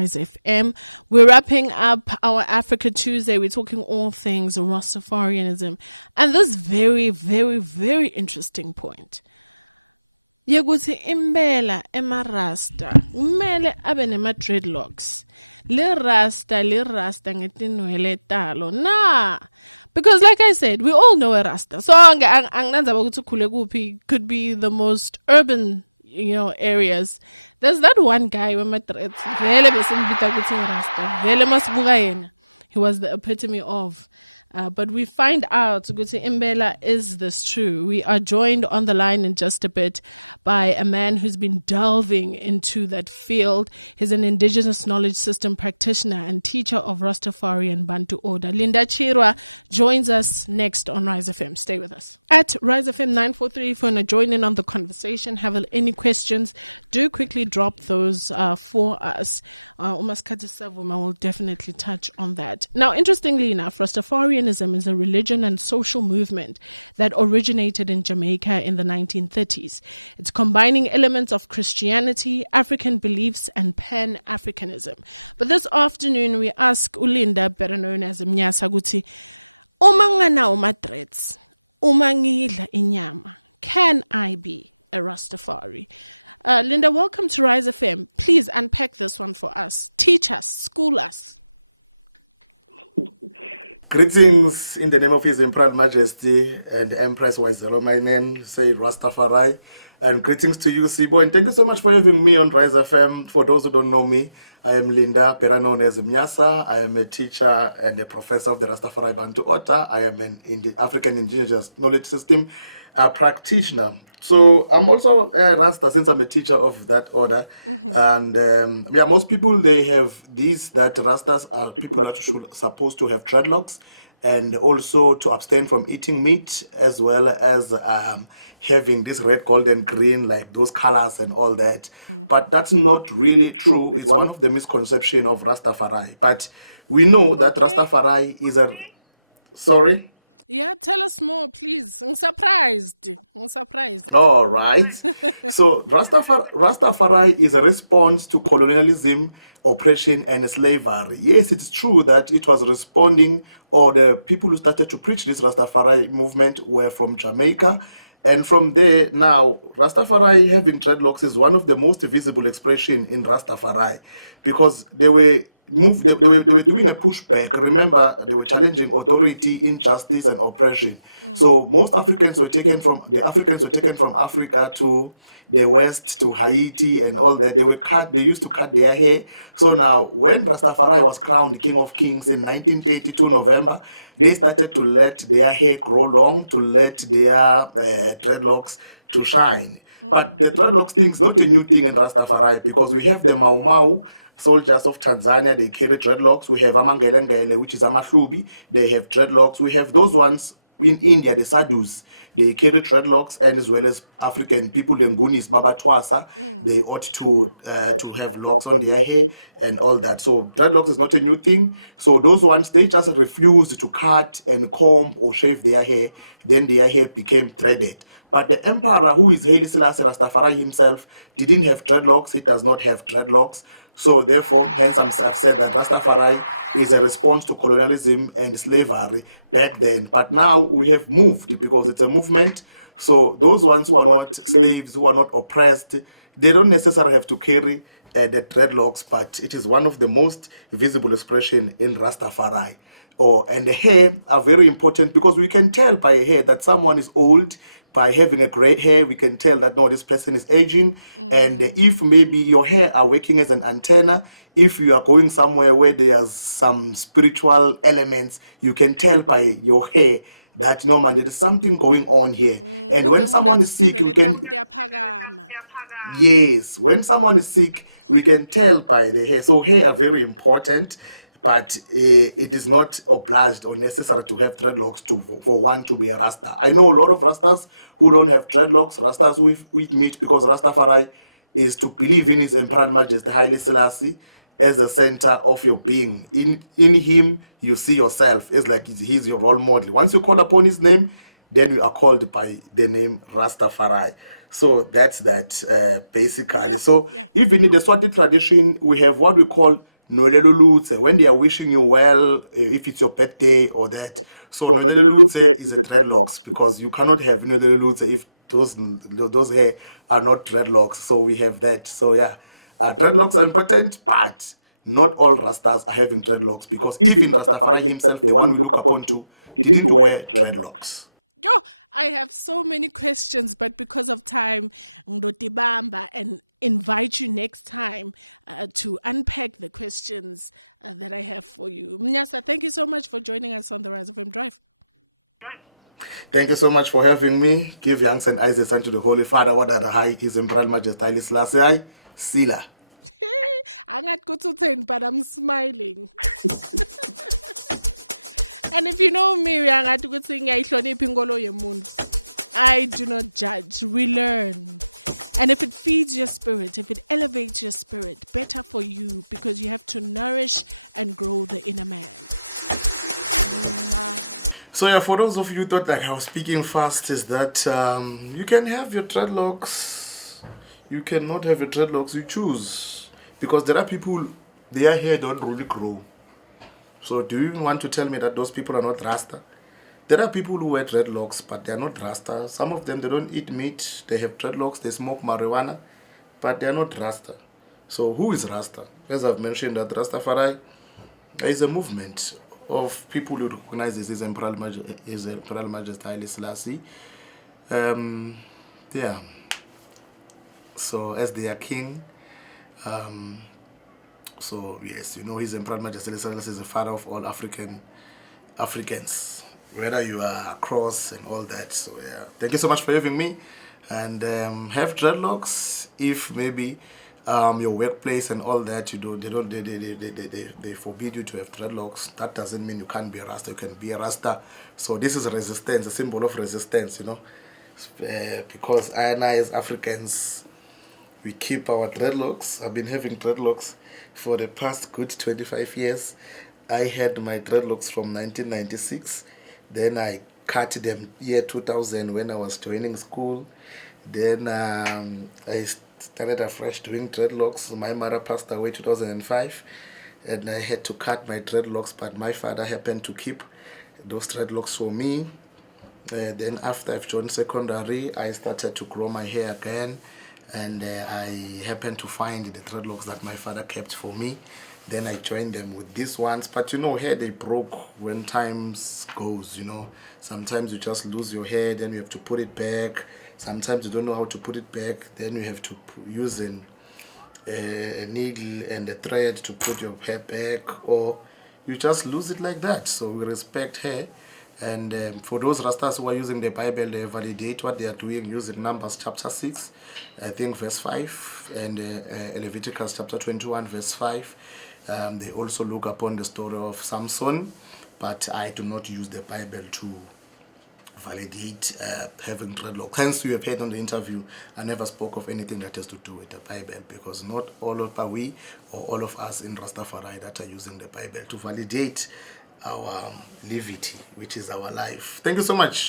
Rise FM. We're wrapping up our Africa Tuesday. We're talking all things Rastafarianism. And this very, very, very interesting point. Yekuthi imbela emarasta kumele abe nema dreadlocks. Le rasta ngetinwele talo. Nah. Because like I said, we all know a rasta. So angnanza ukuthi khule kuphi could be the most urban, areas. There's that one guy with my dreads. Vele besimbita ukuthi rasta. Vele masibuka yena. He was the epitome of. But we find out, Guti Imbela, is this true? We are joined on the line in just a bit by a man who's been delving into that field. He's an indigenous knowledge system practitioner and teacher of Rastafari and Bantu order. Linda Chirwa joins us next on Rise FM. Stay with us. At Rise FM 943, if you want to join in on the conversation, have any questions, do quickly drop those for us. Umaskati Savuma will definitely touch on that. Now, interestingly enough, Rastafarianism is a religion and social movement that originated in Jamaica in the 1930s. It's combining elements of Christianity, African beliefs, and Pan-Africanism. But this afternoon, we ask Ulinda, better known as Mnyasa, Guti, umangana umadrets, umangidla inyama, can I be a Rastafari? Linda, welcome to Rise FM. Please unpack this one for us. Teach us, school us. Greetings in the name of His Imperial Majesty and Empress Waizero. My name say Rastafari. And greetings to you, Sibo. And thank you so much for having me on Rise FM. For those who don't know me, I am Linda, better known as Mnyasa. I am a teacher and a professor of the Rastafari Bantu Order. I am in the African Indigenous Knowledge System practitioner. So I'm also a Rasta since I'm a teacher of that order. Mm-hmm. And most people, they have these, that Rastas are people that are supposed to have dreadlocks and also to abstain from eating meat, as well as having this red, gold, and green, like those colors and all that. Mm-hmm. But that's not really true. It's one of the misconceptions of Rastafari. But we know that Rastafari is a... Sorry? Yeah, tell us more, please. I'm surprised. All right. So Rastafari is a response to colonialism, oppression, and slavery. Yes, it's true that it was responding, or the people who started to preach this Rastafari movement were from Jamaica. And from there, now, Rastafari having dreadlocks is one of the most visible expression in Rastafari, because they were doing a pushback. Remember, they were challenging authority, injustice, and oppression. So most Africans were taken from Africa to the West, to Haiti, and all that. They used to cut their hair. So now, when Rastafari was crowned the King of Kings in 1932 November, they started to let their hair grow long, to let their dreadlocks to shine. But the dreadlocks thing is not a new thing in Rastafari, because we have the Mau Mau soldiers of Tanzania, they carry dreadlocks. We have Amangelengele, which is Amahlubi, they have dreadlocks. We have those ones in India, the Sadhus, they carry dreadlocks, and as well as African people, the Ngunis, Mabatwasa, they ought to have locks on their hair and all that. So dreadlocks is not a new thing. So those ones, they just refused to cut and comb or shave their hair. Then their hair became threaded. But the emperor, who is Haile Selassie Rastafari himself, he didn't have dreadlocks. He does not have dreadlocks. So therefore, hence I've said that Rastafari is a response to colonialism and slavery back then. But now we have moved, because it's a movement. So those ones who are not slaves, who are not oppressed, they don't necessarily have to carry the dreadlocks, but it is one of the most visible expression in Rastafari. And the hair are very important, because we can tell by hair that someone is old. By having a gray hair, we can tell that, no, this person is aging. And if maybe your hair are working as an antenna, if you are going somewhere where there's some spiritual elements, you can tell by your hair that, no, man, there is something going on here. And when someone is sick, we can... Yes, when someone is sick, we can tell by the hair. So hair are very important. But it is not obliged or necessary to have dreadlocks for one to be a Rasta. I know a lot of Rastas who don't have dreadlocks, Rastas who we meet, because Rastafari is to believe in His Imperial Majesty Haile Selassie as the center of your being. In him, you see yourself. It's like he's your role model. Once you call upon his name, then you are called by the name Rastafari. So that's that, basically. Even in the Swati tradition, we have what we call Nolelulutse, when they are wishing you well, if it's your birthday or that. So Nolelulutse is a dreadlocks because you cannot have Nolelulutse if those hair are not dreadlocks. So we have that. So yeah, dreadlocks are important, but not all Rastas are having dreadlocks because even Rastafari himself, the one we look upon to, didn't wear dreadlocks. Yo, I have so many questions, but because of time, Ndotibamba and invite you next time to unpack the questions that I have for you. Mnyasa, thank you so much for joining us on the Rise of M Drive. Thank you so much for having me. Give thanks and Isaac unto the Holy Father, what are the high is in Brad Majesty Selassie, Sila. I'm not good to think, but I'm smiling. And if you know me, I do not judge. We learn. And if it feeds your spirit, if it elevates your spirit, better for you because you have to nourish and grow the inner man. So yeah, for those of you who thought like I was speaking fast, is that you can have your dreadlocks, you cannot have your dreadlocks, you choose. Because there are people, their hair don't really grow. So do you even want to tell me that those people are not Rasta? There are people who wear dreadlocks, but they are not Rasta. Some of them, they don't eat meat, they have dreadlocks, they smoke marijuana, but they are not Rasta. So who is Rasta? As I've mentioned, that Rastafari is a movement of people who recognize this as Imperial Majesty Haile Selassie. Yeah. So as their king, so yes, you know, His Imperial Majesty Haile Selassie is the father of all Africans, whether you are across and all that. So yeah, thank you so much for having me, and have dreadlocks if maybe your workplace and all that, they forbid you to have dreadlocks. That doesn't mean you can't be a Rasta. You can be a Rasta. So this is resistance, a symbol of resistance, you know, because I and I as Africans, we keep our dreadlocks. I've been having dreadlocks for the past good 25 years. I had my dreadlocks from 1996. Then I cut them year 2000 when I was joining school. Then I started afresh doing dreadlocks. My mother passed away 2005. And I had to cut my dreadlocks, but my father happened to keep those dreadlocks for me. Then after I've joined secondary, I started to grow my hair again, and I happened to find the dreadlocks that my father kept for me. Then I joined them with these ones, but you know, hair they broke when times goes, you know. Sometimes you just lose your hair, then you have to put it back. Sometimes you don't know how to put it back, then you have to use a needle and a thread to put your hair back, or you just lose it like that. So we respect hair. And for those Rastas who are using the Bible, they validate what they are doing using Numbers chapter 6, I think verse 5, and Leviticus chapter 21, verse 5. They also look upon the story of Samson, but I do not use the Bible to validate having dreadlocks. Hence, you have heard on the interview, I never spoke of anything that has to do with the Bible, because not all of we or all of us in Rastafari that are using the Bible to validate our levity, which is our life. Thank you so much.